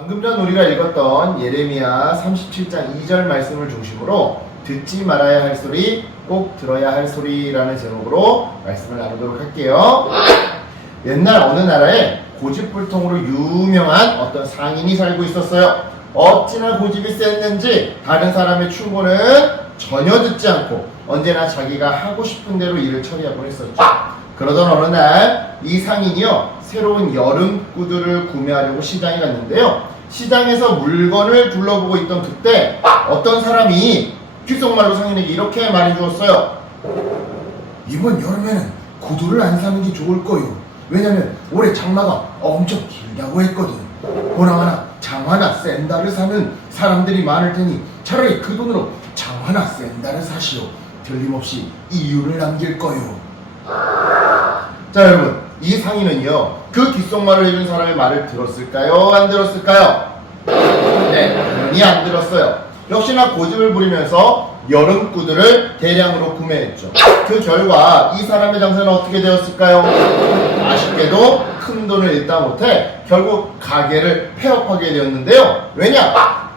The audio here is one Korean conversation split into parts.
방금 전 우리가 읽었던 예레미야 37장 2절 말씀을 중심으로 듣지 말아야 할 소리, 꼭 들어야 할 소리라는 제목으로 말씀을 나누도록 할게요. 옛날 어느 나라에 고집불통으로 유명한 어떤 상인이 살고 있었어요. 어찌나 고집이 셌는지 다른 사람의 충고는 전혀 듣지 않고 언제나 자기가 하고 싶은 대로 일을 처리하곤 했었죠. 그러던 어느 날 이 상인이요, 새로운 여름 구두를 구매하려고 시장에 갔는데요, 시장에서 물건을 둘러보고 있던 그때 어떤 사람이 귓속말로 상인에게 이렇게 말해주었어요. 이번 여름에는 구두를 안 사는 게 좋을 거요. 왜냐면 올해 장마가 엄청 길다고 했거든. 보나마나 장화나 샌들을 사는 사람들이 많을 테니 차라리 그 돈으로 장화나 샌들을 사시오. 틀림없이 이유를 남길 거요. 자, 여러분, 이 상인은요, 그 귓속말을 해준 사람의 말을 들었을까요? 안 들었을까요? 네, 당연히 안 들었어요. 역시나 고집을 부리면서 여름 구두를 대량으로 구매했죠. 그 결과 이 사람의 장사는 어떻게 되었을까요? 아쉽게도 큰 돈을 잃다 못해 결국 가게를 폐업하게 되었는데요. 왜냐?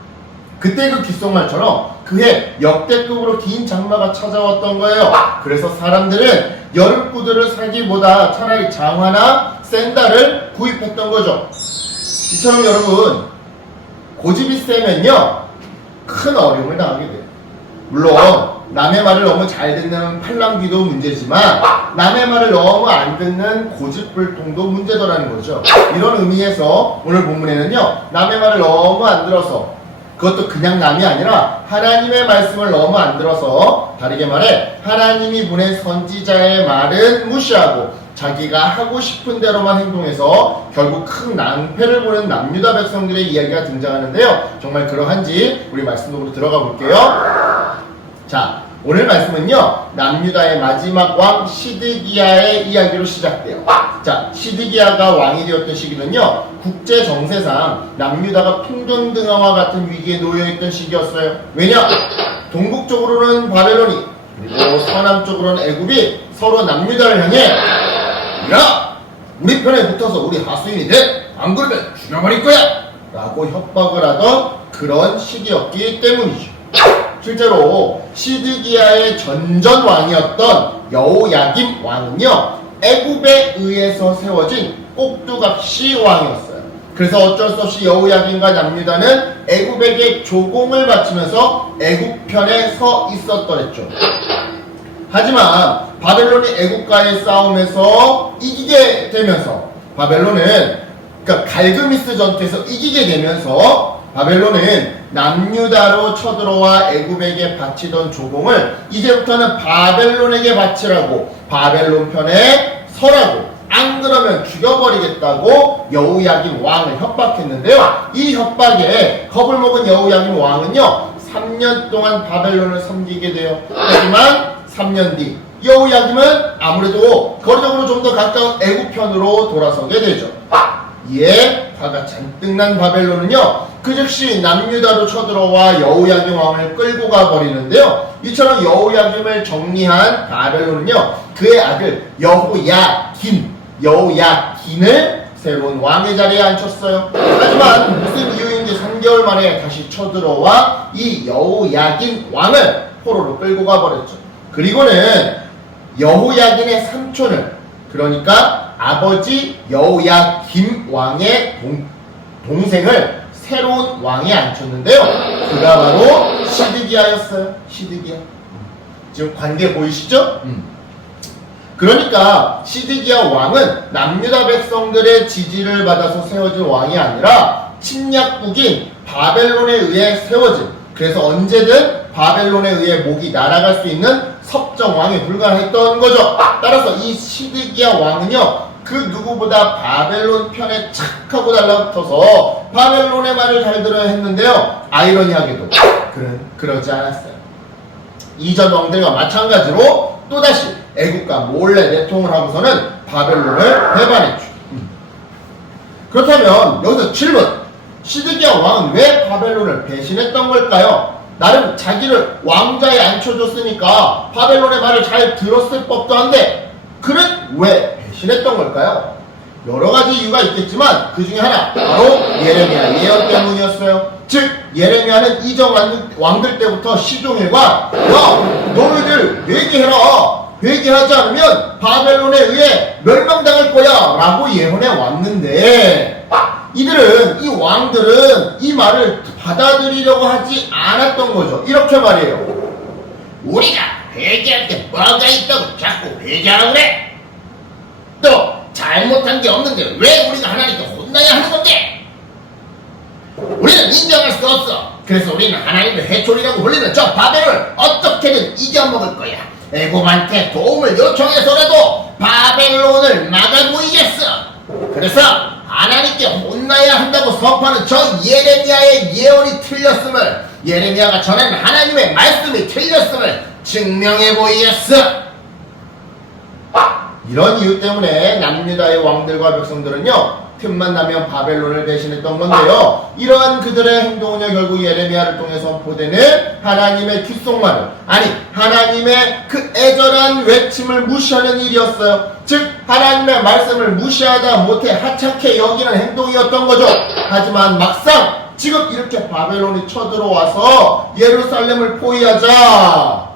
그때 그 귓속말처럼 그해 역대급으로 긴 장마가 찾아왔던 거예요. 그래서 사람들은 여름 구두를 사기보다 차라리 장화나 샌들을 구입했던 거죠. 이처럼 여러분, 고집이 세면요, 큰 어려움을 당하게 돼요. 물론 남의 말을 너무 잘 듣는 팔랑귀도 문제지만 남의 말을 너무 안 듣는 고집불통도 문제더라는 거죠. 이런 의미에서 오늘 본문에는요, 남의 말을 너무 안 들어서, 그것도 그냥 남이 아니라 하나님의 말씀을 너무 안 들어서, 다르게 말해 하나님이 보낸 선지자의 말은 무시하고 자기가 하고 싶은 대로만 행동해서 결국 큰 낭패를 보는 남유다 백성들의 이야기가 등장하는데요. 정말 그러한지 우리 말씀 속으로 들어가 볼게요. 자, 오늘 말씀은요, 남유다의 마지막 왕 시드기야의 이야기로 시작돼요. 자, 시드기야가 왕이 되었던 시기는요, 국제 정세상 남유다가 평등등화와 같은 위기에 놓여있던 시기였어요. 왜냐? 동북쪽으로는 바벨론이, 그리고 서남쪽으로는 애굽이 서로 남유다를 향해, 야! 우리 편에 붙어서 우리 하수인이 돼! 안 그러면 죽여버릴 거야! 라고 협박을 하던 그런 시기였기 때문이죠. 실제로 시드기야의 전전 왕이었던 여호야김 왕은요, 애굽에 의해서 세워진 꼭두각시 왕이었어요. 그래서 어쩔 수 없이 여호야김과 남유다는 애굽에게 조공을 바치면서 애굽 편에 서 있었더랬죠. 하지만 바벨론이 애굽과의 싸움에서 이기게 되면서, 바벨론은, 그러니까 갈그미스 전투에서 이기게 되면서 바벨론은 남유다로 쳐들어와 애굽에게 바치던 조공을 이제부터는 바벨론에게 바치라고, 바벨론 편에 서라고, 안 그러면 죽여버리겠다고 여호야김 왕을 협박했는데요. 이 협박에 겁을 먹은 여호야김 왕은요, 3년 동안 바벨론을 섬기게 돼요. 하지만 3년 뒤 여호야김은 아무래도 거리적으로 좀 더 가까운 애굽 편으로 돌아서게 되죠. 이에 화가 잔뜩 난 바벨론은요, 그 즉시 남유다로 쳐들어와 여호야김 왕을 끌고 가버리는데요. 이처럼 여호야김을 정리한 바벨론은요, 그의 아들 여호야긴을 새로운 왕의 자리에 앉혔어요. 하지만 무슨 이유인지 3개월 만에 다시 쳐들어와 이 여호야긴 왕을 포로로 끌고 가버렸죠. 그리고는 여호야긴의 삼촌을, 그러니까 아버지 여호야김 왕의 동생을 새로운 왕에 앉혔는데요. 그가 바로 시드기야였어요. 시드기야. 지금 관계 보이시죠? 그러니까 시드기야 왕은 남유다 백성들의 지지를 받아서 세워진 왕이 아니라 침략국인 바벨론에 의해 세워진, 그래서 언제든 바벨론에 의해 목이 날아갈 수 있는 섭정왕에 불과했던 거죠. 따라서 이 시드기야 왕은요, 그 누구보다 바벨론 편에 착하고 달라붙어서 바벨론의 말을 잘 들어야 했는데요. 아이러니하게도 그러지 않았어요. 이전 왕들과 마찬가지로 또다시 애국과 몰래 내통을 하고서는 바벨론을 배반했죠. 그렇다면 여기서 질문, 시드기야 왕은 왜 바벨론을 배신했던 걸까요? 나름 자기를 왕자에 앉혀줬으니까 바벨론의 말을 잘 들었을 법도 한데 그는 왜 배신했던 걸까요? 여러 가지 이유가 있겠지만 그 중에 하나 바로 예레미야 예언 때문이었어요. 즉 예레미야는 이전 왕들 때부터 시종일관 야 너희들 회개해라, 회개하지 않으면 바벨론에 의해 멸망당할 거야 라고 예언해 왔는데 이들은, 이 왕들은 이 말을 받아들이려고 하지 않았던 거죠. 이렇게 말이에요. 우리가 회개할 게 뭐가 있다고 자꾸 회개하라 그래? 또 잘못한 게 없는데 왜 우리가 하나님께 혼나야 하는 건데? 우리는 인정할 수 없어. 그래서 우리는 하나님의 회초리라고 불리는 저 바벨을 어떻게든 이겨먹을 거야. 애굽한테 도움을 요청해서라도 바벨론을 막아보이겠어. 그래서 하나님께 혼나야 한다고 선포하는 저 예레미야의 예언이 틀렸음을, 예레미야가 전하는 하나님의 말씀이 틀렸음을 증명해 보이겠어. 이런 이유 때문에 남유다의 왕들과 백성들은요 틈만 나면 바벨론을 배신했던 건데요, 이러한 그들의 행동은요 결국 예레미야를 통해 선포되는 하나님의 귓속말을, 아니 하나님의 그 애절한 외침을 무시하는 일이었어요. 즉 하나님의 말씀을 무시하다 못해 하찮게 여기는 행동이었던 거죠. 하지만 막상 지금 이렇게 바벨론이 쳐들어와서 예루살렘을 포위하자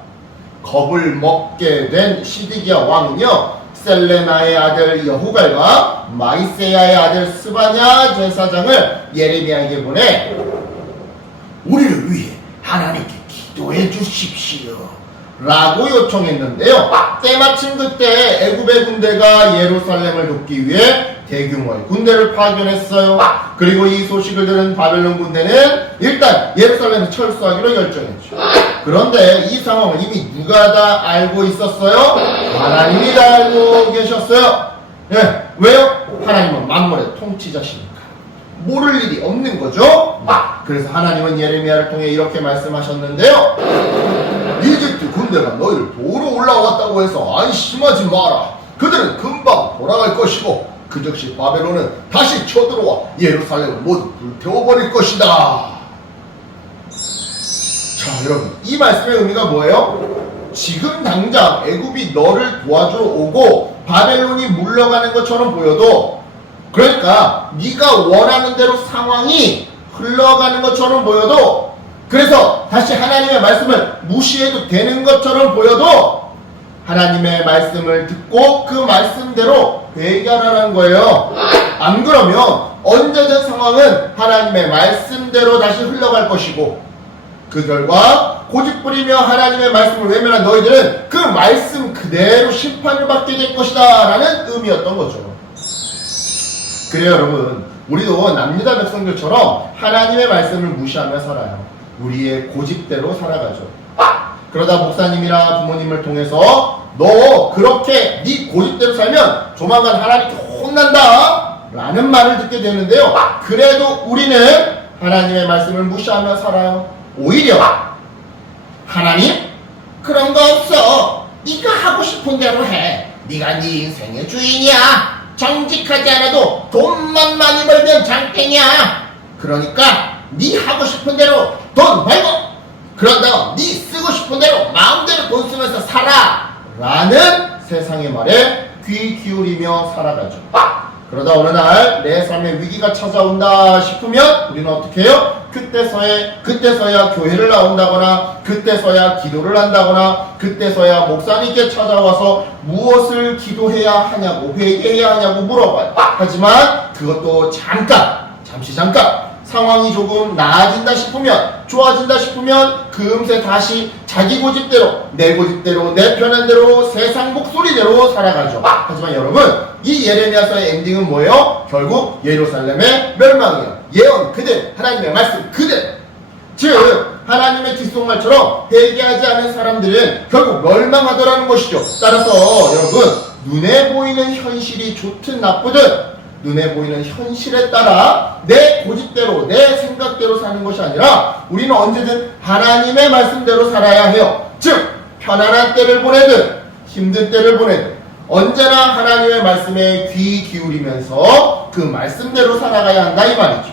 겁을 먹게 된 시드기야 왕은요 셀레나의 아들 여후갈과 마이세야의 아들 스바냐 제사장을 예레미야에게 보내 우리를 위해 하나님께 기도해 주십시오 라고 요청했는데요, 때마침 그때 애굽의 군대가 예루살렘을 돕기 위해 대규모의 군대를 파견했어요. 그리고 이 소식을 들은 바벨론 군대는 일단 예루살렘에 철수하기로 결정했죠. 그런데 이 상황을 이미 누가 다 알고 있었어요? 하나님이 다 알고 계셨어요. 예, 왜요? 하나님은 만물의 통치자시니까 모를 일이 없는 거죠. 그래서 하나님은 예레미야를 통해 이렇게 말씀하셨는데요, 이집트 군대가 너희를 도로 올라왔다고 해서 안심하지 마라. 그들은 금방 돌아갈 것이고 그 즉시 바벨론은 다시 쳐들어와 예루살렘을 모두 불태워버릴 것이다. 자 여러분, 이 말씀의 의미가 뭐예요? 지금 당장 애굽이 너를 도와주러 오고 바벨론이 물러가는 것처럼 보여도, 그러니까 네가 원하는 대로 상황이 흘러가는 것처럼 보여도, 그래서 다시 하나님의 말씀을 무시해도 되는 것처럼 보여도 하나님의 말씀을 듣고 그 말씀대로 회개하라는 거예요. 안 그러면 언제든 상황은 하나님의 말씀대로 다시 흘러갈 것이고 그 결과 고집부리며 하나님의 말씀을 외면한 너희들은 그 말씀 그대로 심판을 받게 될 것이다 라는 의미였던 거죠. 그래요 여러분, 우리도 남유다 백성들처럼 하나님의 말씀을 무시하며 살아요. 우리의 고집대로 살아가죠. 그러다 목사님이나 부모님을 통해서 너 그렇게 네 고집대로 살면 조만간 하나님께 혼난다 라는 말을 듣게 되는데요, 그래도 우리는 하나님의 말씀을 무시하며 살아요. 오히려 하나님 그런 거 없어, 네가 하고 싶은 대로 해, 네가 네 인생의 주인이야, 정직하지 않아도 돈만 많이 벌면 장땡이야, 그러니까 네 하고 싶은 대로 돈 벌고 그런 다음 네 쓰고 싶은 대로 마음대로 돈 쓰면서 살아 라는 세상의 말에 귀 기울이며 살아가죠. 그러다 어느 날 내 삶에 위기가 찾아온다 싶으면 우리는 어떻게 해요? 그때서야 교회를 나온다거나 그때서야 기도를 한다거나 그때서야 목사님께 찾아와서 무엇을 기도해야 하냐고 회개해야 하냐고 물어봐요. 하지만 그것도 잠시 잠깐 상황이 조금 나아진다 싶으면, 좋아진다 싶으면 금세 다시 자기 고집대로, 내 고집대로, 내 편한 대로, 세상 목소리대로 살아가죠. 하지만 여러분, 이 예레미야서의 엔딩은 뭐예요? 결국 예루살렘의 멸망이에요. 예언 그대로, 하나님의 말씀 그대로. 즉 하나님의 뒷속말처럼 회개하지 않은 사람들은 결국 멸망하더라는 것이죠. 따라서 여러분, 눈에 보이는 현실이 좋든 나쁘든 눈에 보이는 현실에 따라 내 고집대로, 내 생각대로 사는 것이 아니라 우리는 언제든 하나님의 말씀대로 살아야 해요. 즉 편안한 때를 보내든 힘든 때를 보내든 언제나 하나님의 말씀에 귀 기울이면서 그 말씀대로 살아가야 한다 이 말이죠.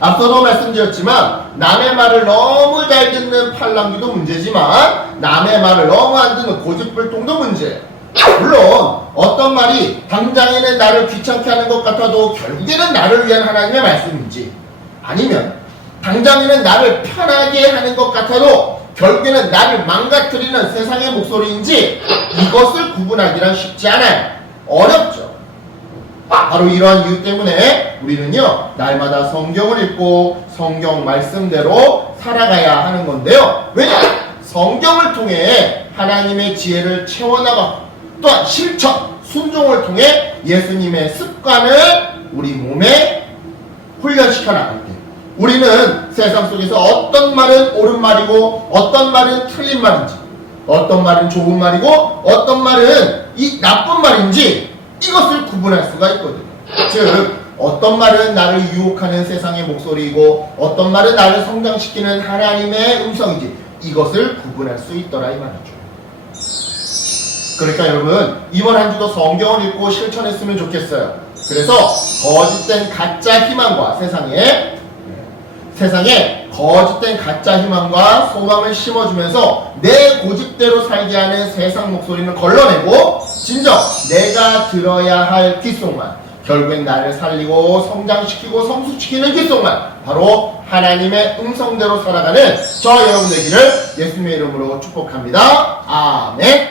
앞서도 말씀드렸지만 남의 말을 너무 잘 듣는 팔랑귀도 문제지만 남의 말을 너무 안 듣는 고집불통도 문제예요. 물론 어떤 말이 당장에는 나를 귀찮게 하는 것 같아도 결국에는 나를 위한 하나님의 말씀인지, 아니면 당장에는 나를 편하게 하는 것 같아도 결국에는 나를 망가뜨리는 세상의 목소리인지, 이것을 구분하기란 쉽지 않아요. 어렵죠. 바로 이러한 이유 때문에 우리는요, 날마다 성경을 읽고 성경 말씀대로 살아가야 하는 건데요. 왜냐? 성경을 통해 하나님의 지혜를 채워나가고, 또한 실천, 순종을 통해 예수님의 습관을 우리 몸에 훈련시켜 나갈 때, 우리는 세상 속에서 어떤 말은 옳은 말이고 어떤 말은 틀린 말인지, 어떤 말은 좋은 말이고 어떤 말은 이 나쁜 말인지, 이것을 구분할 수가 있거든요. 즉, 어떤 말은 나를 유혹하는 세상의 목소리이고 어떤 말은 나를 성장시키는 하나님의 음성인지, 이것을 구분할 수 있더라 이 말이죠. 그러니까 여러분, 이번 한 주도 성경을 읽고 실천했으면 좋겠어요. 그래서 거짓된 가짜 희망과 세상에 거짓된 가짜 희망과 소망을 심어주면서 내 고집대로 살게 하는 세상 목소리는 걸러내고, 진정 내가 들어야 할 귓속말, 결국엔 나를 살리고 성장시키고 성숙시키는 귓속말, 바로 하나님의 음성대로 살아가는 저 여러분 되기를 예수님의 이름으로 축복합니다. 아멘.